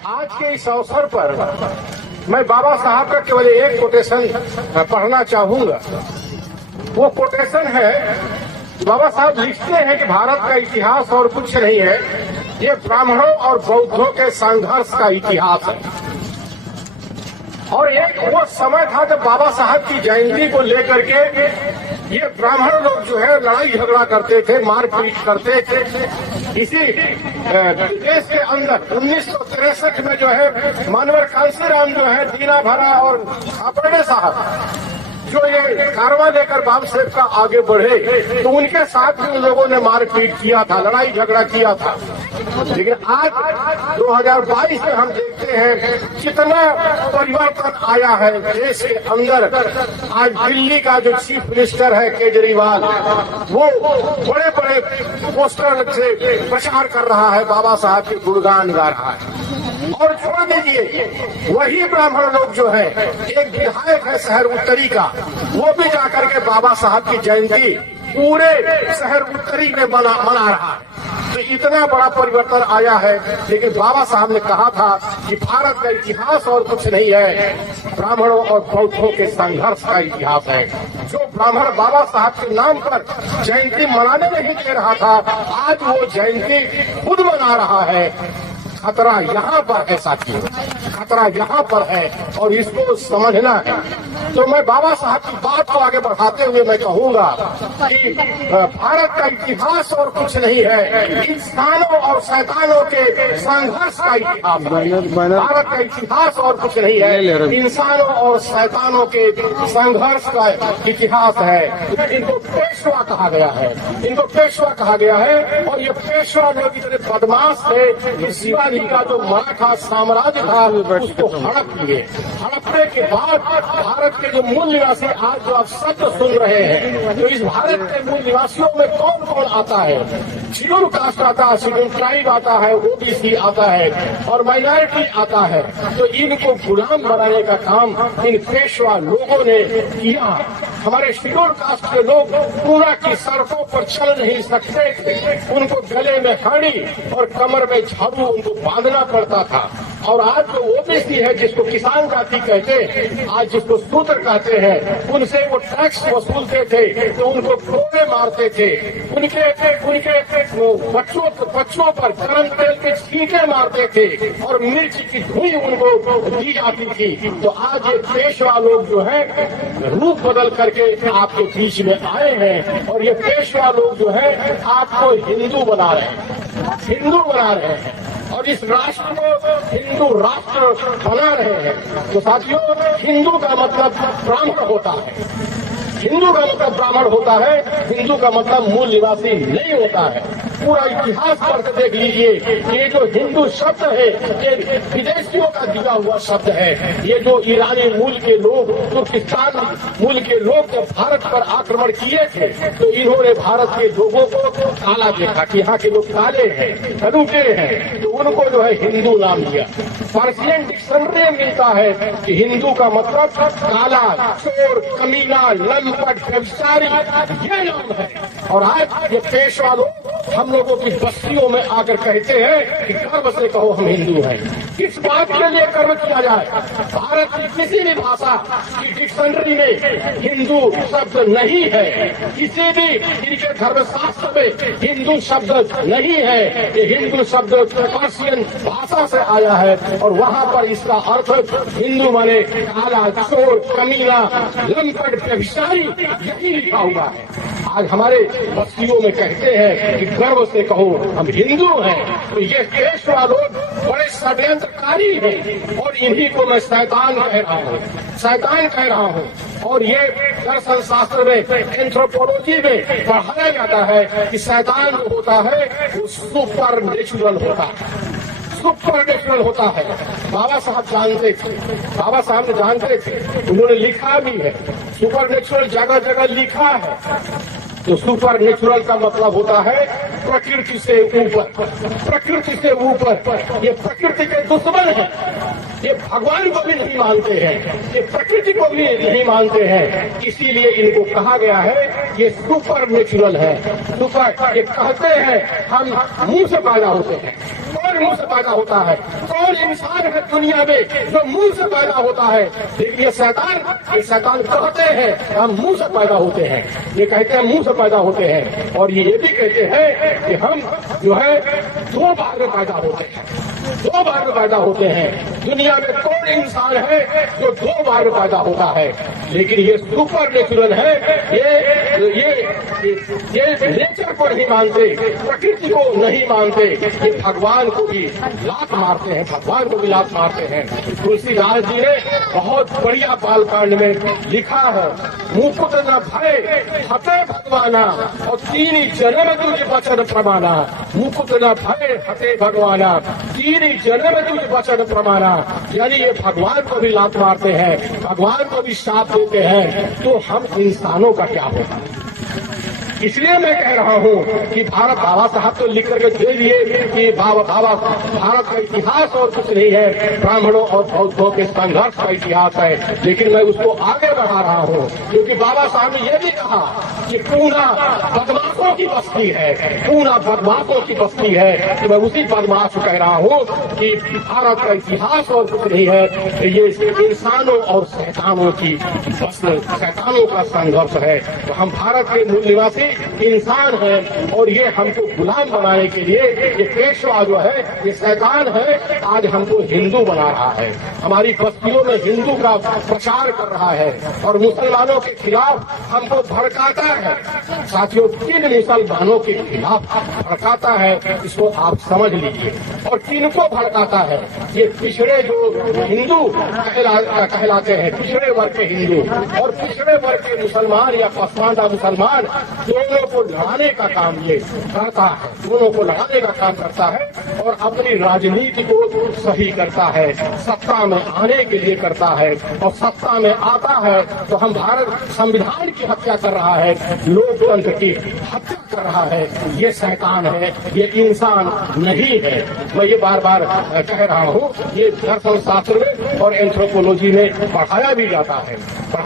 आज के इस अवसर पर मैं बाबा साहब का केवल एक कोटेशन पढ़ना चाहूंगा। वो कोटेशन है, बाबा साहब लिखते हैं कि भारत का इतिहास और कुछ नहीं है, ये ब्राह्मणों और बौद्धों के संघर्ष का इतिहास है। और एक वो समय था जब बाबा साहब की जयंती को लेकर के ये ब्राह्मण लोग जो है लड़ाई झगड़ा करते थे, मारपीट करते थे। इसी देश के अंदर 1963 में जो है मानवर कांसीराम जो है दीना भरा और खापर्डे साहब जो ये कारवां लेकर बाबा साहब का आगे बढ़े, तो उनके साथ भी लोगों ने मारपीट किया था, लड़ाई झगड़ा किया था। लेकिन आज 2022 में हम देखते हैं कितना परिवर्तन आया है देश के अंदर। आज दिल्ली का जो चीफ मिनिस्टर है केजरीवाल, वो बड़े बड़े पोस्टर से प्रचार कर रहा है, बाबा साहब के गुणगान गा रहा है। और छोड़ दीजिए, वही ब्राह्मण लोग जो है, एक विधायक है शहर उत्तरी का, वो भी जाकर के बाबा साहब की जयंती पूरे शहर उत्तरी में मना रहा है। तो इतना बड़ा परिवर्तन आया है। लेकिन बाबा साहब ने कहा था कि भारत का इतिहास और कुछ नहीं है, ब्राह्मणों और बौद्धों के संघर्ष का इतिहास है। जो ब्राह्मण बाबा साहब के नाम पर जयंती मनाने नहीं दे रहा था, आज वो जयंती खुद मना रहा है। खतरा यहाँ पर है साथियों, खतरा यहाँ पर है और इसको समझना है। तो मैं बाबा साहब की बात को आगे बढ़ाते हुए मैं कहूँगा कि भारत का इतिहास और कुछ नहीं है, इंसानों और शैतानों के संघर्ष का इतिहास है। भारत का इतिहास और कुछ नहीं है, इंसानों और शैतानों के संघर्ष का इतिहास है। इनको पेशवा कहा गया है, इनको पेशवा कहा गया है। और ये पेशवा लोग इतने बदमाश थे, शिवाजी का जो मराठा साम्राज्य था उसको हड़प लिए। हड़पने के बाद भारत के जो मूल निवासी आज जो आप शब्द सुन रहे हैं, तो इस भारत के मूल निवासियों में कौन कौन आता है? शेड्यूल कास्ट आता है, शेड्यूल ट्राइब आता है, ओबीसी आता है और माइनॉरिटी आता है। तो इनको गुलाम बनाने का काम इन पेशवा लोगों ने किया। हमारे शेड्यूल कास्ट के लोग पूरा की सड़कों पर चल नहीं सकते थे, उनको गले में हड़ी और कमर में झाड़ू उनको बांधना पड़ता था। और आज जो ओबीसी है, जिसको किसान जाति कहते हैं, आज जिसको शूद्र कहते हैं, उनसे वो टैक्स वसूलते थे, तो उनको कोड़े मारते थे, उनके बच्चों पर गरम तेल के छींटे मारते थे और मिर्च की धुई उनको दी जाती थी। तो आज ये पेशवा लोग जो है रूप बदल करके आपके बीच में आए हैं और ये पेशवा लोग जो है आपको हिंदू बना रहे हैं, हिंदू बना रहे हैं और इस राष्ट्र को हिंदू राष्ट्र बना रहे हैं। तो साथियों, हिंदू का मतलब ब्राह्मण होता है, हिंदू का मतलब ब्राह्मण होता है, हिंदू का मतलब मूल निवासी नहीं होता है। पूरा इतिहास पढ़ के देख लीजिए, ये जो हिंदू शब्द है ये विदेशियों का दिया हुआ शब्द है। ये जो ईरानी मूल के लोग, तुर्किस्तान मूल के लोग जब भारत पर आक्रमण किए थे, तो इन्होंने भारत के लोगों को काला देखा कि यहाँ के लोग काले हैं, अनूठे हैं, तो उनको जो है हिंदू नाम दिया। पर्शियन डिक्शनरी में मिलता है कि हिंदू का मतलब काला, चोर, कमीना, लंपट, व्यभिचारी, ये नाम है। और आज ये पेशवा लोग हम लोगों की बस्तियों में आकर कहते हैं कि गर्व से कहो हम हिंदू हैं। किस बात के लिए गर्व किया जाए? भारत की किसी भी भाषा की डिक्शनरी में हिंदू शब्द नहीं है, किसी भी इनके धर्मशास्त्र में हिंदू शब्द नहीं है। ये हिंदू शब्द पर्शियन भाषा से आया है और वहाँ पर इसका अर्थ हिंदू माने काला, चोर, कमीना, लंपट, व्यभिचारी, यही लिखा हुआ है। आज हमारे बस्तियों में कहते हैं कि गर्व से कहो हम हिंदू हैं। तो ये पेशवा लोग बड़े षड्यंत्रकारी हैं और इन्हीं को मैं शैतान कह रहा हूँ, शैतान कह रहा हूँ। और ये दर्शन शास्त्र में, एंथ्रोपोलॉजी में पढ़ाया जाता है कि शैतान जो होता है वो सुपर नेचुरल होता है, सुपर नेचुरल होता है। बाबा साहब जानते थे, बाबा साहब ने जानते थे, उन्होंने लिखा भी है, सुपर नेचुरल जगह जगह लिखा है। तो सुपर नेचुरल का मतलब होता है प्रकृति से ऊपर, प्रकृति से ऊपर। ये प्रकृति के दुश्मन है, ये भगवान को भी नहीं मानते हैं, ये प्रकृति को भी नहीं मानते हैं। इसीलिए इनको कहा गया है ये सुपर नेचुरल है। सुपर, ये कहते हैं हम मुंह से पैदा होते हैं और मुंह से पैदा होता है? कौन इंसान है दुनिया में जो मुंह से पैदा होता है? लेकिन ये शैतान कहते हैं हम मुंह से पैदा होते हैं, ये कहते हैं मुंह से पैदा होते हैं, और ये भी कहते हैं कि हम जो है 2 बार में पैदा होते हैं, 2 बार में पैदा होते हैं। दुनिया में कौन इंसान है जो 2 बार में पैदा होता है? लेकिन ये सुपर नेचुरल है, ये नेचर को नहीं मानते, प्रकृति को नहीं मानते, ये भगवान को भी लात मारते हैं, भगवान को भी लात मारते हैं। तुलसीदास जी ने बहुत बढ़िया बालकांड में लिखा है, मुकुट न भय हते भगवाना और 3 जन्म तुझे वचन प्रमाना। मुकुट न भय हते भगवाना, 3 जन्म तुझे वचन प्रमाना। यानी ये भगवान को भी लात मारते हैं, भगवान को भी शाप देते हैं, तो हम इंसानों का क्या होगा? इसलिए मैं कह रहा हूँ कि बाबा साहब तो लिख करके दे दिए कि भारत का इतिहास और कुछ नहीं है, ब्राह्मणों और बौद्धों के संघर्ष का इतिहास है। लेकिन मैं उसको आगे बढ़ा रहा हूँ, क्योंकि बाबा साहब ने यह भी कहा कि पूना बदमाशों की बस्ती है, पूना बदमाशों की बस्ती है। तो मैं उसी बदमाश को कह रहा हूँ कि भारत का इतिहास और कुछ नहीं है, ये इंसानों और शैतानों की शैतानों का संघर्ष है। तो हम भारत के मूल निवासी इंसान है, और ये हमको गुलाम बनाने के लिए ये पेशवा जो है, ये शैतान है, आज हमको हिंदू बना रहा है, हमारी बस्तियों में हिंदू का प्रचार कर रहा है और मुसलमानों के खिलाफ हमको भड़काता है। साथियों, 3 मुसलमानों के खिलाफ भड़काता है, इसको आप समझ लीजिए। और किनको भड़काता है? ये पिछड़े जो हिंदू कहलाते हैं, पिछड़े वर्ग के हिंदू और पिछड़े वर्ग के मुसलमान या पसमानदा मुसलमान, दोनों को लड़ाने का काम ये करता है, दोनों को लड़ाने का काम करता है और अपनी राजनीति को सही करता है, सत्ता में आने के लिए करता है। और सत्ता में आता है तो हम भारत संविधान की हत्या कर रहा है, लोकतंत्र की हत्या कर रहा है। ये शैतान है, ये इंसान नहीं है। मैं ये बार बार कह रहा हूँ, ये दर्शन शास्त्र में और एंथ्रोपोलॉजी में पढ़ाया भी जाता है। तो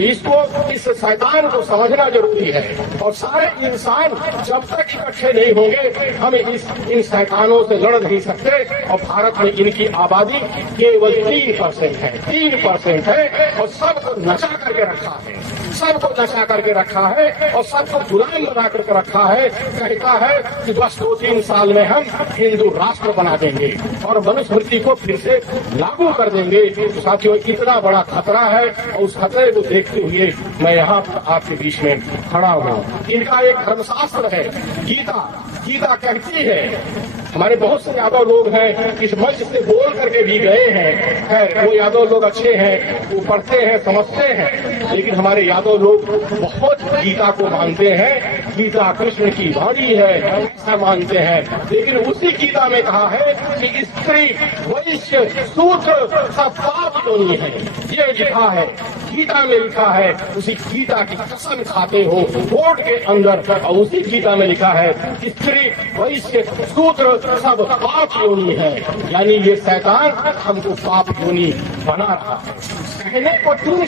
इसको, इस शैतान को समझना जरूरी है। और सारे इंसान जब तक इकट्ठे नहीं होंगे, हम इन शैतानों से लड़ नहीं सकते। और भारत में इनकी आबादी केवल 3% है, 3% है, और सबको नचा करके रखा है, सबको नचा करके रखा है और सबको गुलाम बना करके रखा है। कहता है कि बस 2-3 साल में हम हिंदू राष्ट्र बना देंगे और मनुस्मृति को फिर से लागू कर देंगे। साथियों, इतना बड़ा खतरा है और उस खतरे को देखते हुए मैं यहाँ आपके बीच में खड़ा हूँ। इनका एक धर्मशास्त्र है, गीता कहती है, हमारे बहुत से यादव लोग हैं, इस मंच से बोल करके भी गए हैं, वो यादव लोग अच्छे हैं, वो पढ़ते हैं, समझते हैं, लेकिन हमारे यादव लोग बहुत गीता को मानते हैं, गीता कृष्ण की वाणी है ऐसा मानते हैं। लेकिन उसी गीता में कहा है कि स्त्री वैश्य शूद्र सब पाप योनि है, ये लिखा है, गीता में लिखा है। उसी गीता की कसम खाते हो बोर्ड के अंदर, और उसी गीता में लिखा है स्त्री वैश्य शूद्र सब पाप योनि है। यानी ये शैतान हमको पाप योनि बना रहा है। कहने को 3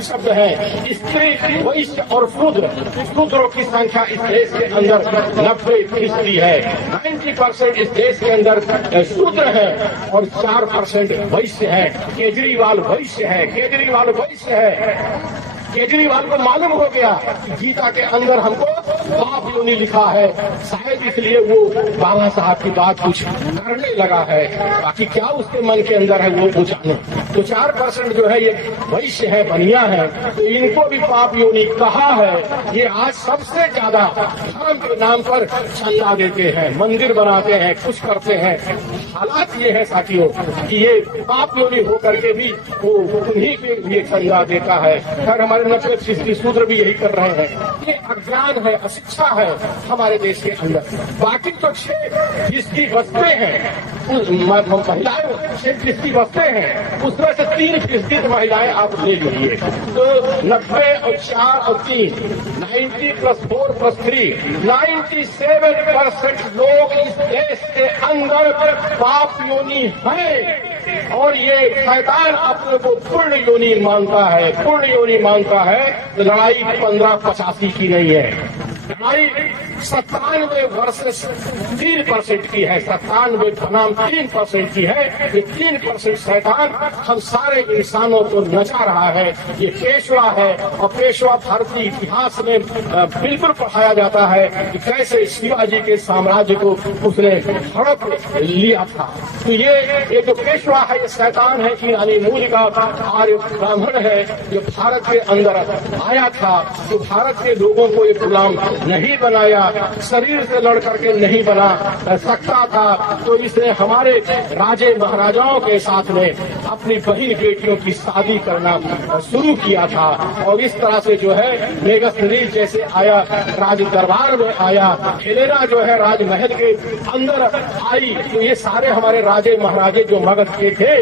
शब्द है, स्त्री वैश्य और शूद्र। शूद्रों की संख्या इस देश के अंदर 90% है, 90% इस देश के अंदर शूद्र है और 4% वैश्य है। केजरीवाल वैश्य है। केजरीवाल को मालूम हो गया कि गीता के अंदर हमको पाप योनि लिखा है, शायद इसलिए वो बाबा साहब की बात कुछ करने लगा है। बाकी क्या उसके मन के अंदर है वो जाने। तो 4% जो है ये वैश्य है, बनिया है, तो इनको भी पाप योनि कहा है। ये आज सबसे ज्यादा धर्म के नाम पर चंदा देते हैं, मंदिर बनाते हैं, कुछ करते हैं। हालात ये है साथियों कि ये पाप योनि होकर के भी वो उन्हीं के लिए चंदा देता है। खैर, हमारे 90% शूद्र भी यही कर रहे हैं। ये अज्ञान है, अशिक्षा है हमारे देश के अंदर। बाकी तो 6% बसते हैं, महिलाएं 6% बसते हैं, उसमें से 3% महिलाएं आप ले लीजिए, तो 90 और 4 और 3, 90 + 4 + 3, 97% लोग इस देश के अंदर पाप योनि है। और ये शैतान अपने को पूर्ण योनि मानता है, तो लड़ाई 1585 की नहीं है, रिहाई 97 वर्सेस 3% की है, 97 बनाम 3% की है। ये 3% शैतान हम सारे इंसानों को नचा रहा है। ये पेशवा है, और पेशवा भारतीय इतिहास में बिल्कुल पढ़ाया जाता है कि कैसे शिवाजी के साम्राज्य को उसने हड़प लिया था। तो ये जो पेशवा है, ये शैतान है कि यानी मूल का आर्य ब्राह्मण है, जो भारत के अंदर आया था, तो भारत के लोगों को ये गुलाम नहीं बनाया, शरीर से लड़ करके नहीं बना सकता था। तो इसने हमारे राजे महाराजाओं के साथ में अपनी बहन बेटियों की शादी करना शुरू किया था, और इस तरह से जो है मेघसनील जैसे आया, राज दरबार में आया, हेलेना जो है राजमहल के अंदर आई। तो ये सारे हमारे राजे महाराजे जो मगध के थे,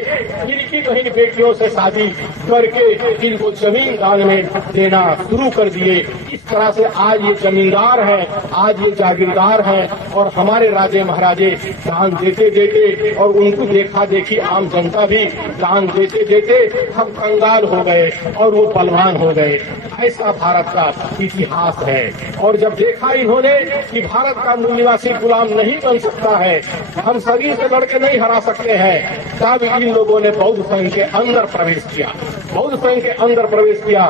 इनकी बहन बेटियों से शादी करके इनको जमीन दान में देना शुरू कर दिए। इस तरह से आज ये जमींदार हैं, आज ये जागीरदार हैं, और हमारे राजे महाराजे दान देते देते, और उनको देखा देखी आम जनता भी दान देते देते हम कंगाल हो गए और वो बलवान हो गए। ऐसा भारत का इतिहास है। और जब देखा इन्होंने कि भारत का मूल निवासी गुलाम नहीं बन सकता है, हम शरीर से लड़के नहीं हरा सकते हैं, तब इन लोगों ने बौद्ध संघ के अंदर प्रवेश किया। बौद्ध संघ के अंदर प्रवेश किया।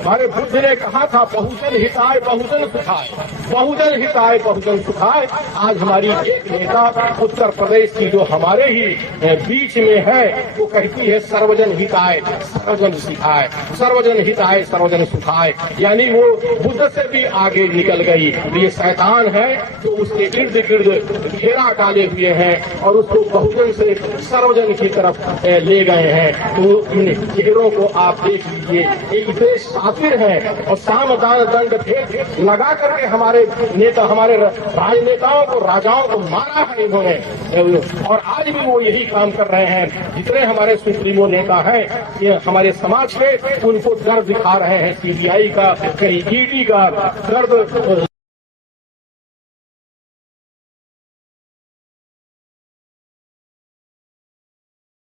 हमारे बुद्ध ने कहा था बहुजन हिताय बहुजन सुखाय, बहुजन हिताय बहुजन सुखाय। आज हमारी एक नेता उत्तर प्रदेश की जो हमारे ही बीच में है, वो कहती है सर्वजन हिताय सर्वजन सुखाय, सर्वजन हिताय सर्वजन सुखाय। यानी वो बुद्ध से भी आगे निकल गई। ये शैतान है तो उसके इर्द गिर्द घेरा डाले हुए हैं और उसको बहुजन से सर्वजन की तरफ ले गए हैं। तो इन घेरों को आप देख लीजिए, एक देश शातिर है और साम दान दंड भेद लगा करके हमारे नेता, हमारे राजनेताओं को, राजाओं को मारा है इन्होंने, और आज भी वो यही काम कर रहे हैं। जितने हमारे सुप्रीमो नेता हैं, ये हमारे समाज के, उनको डर दिखा रहे हैं सीबीआई का, कहीं ईडी का, दर्द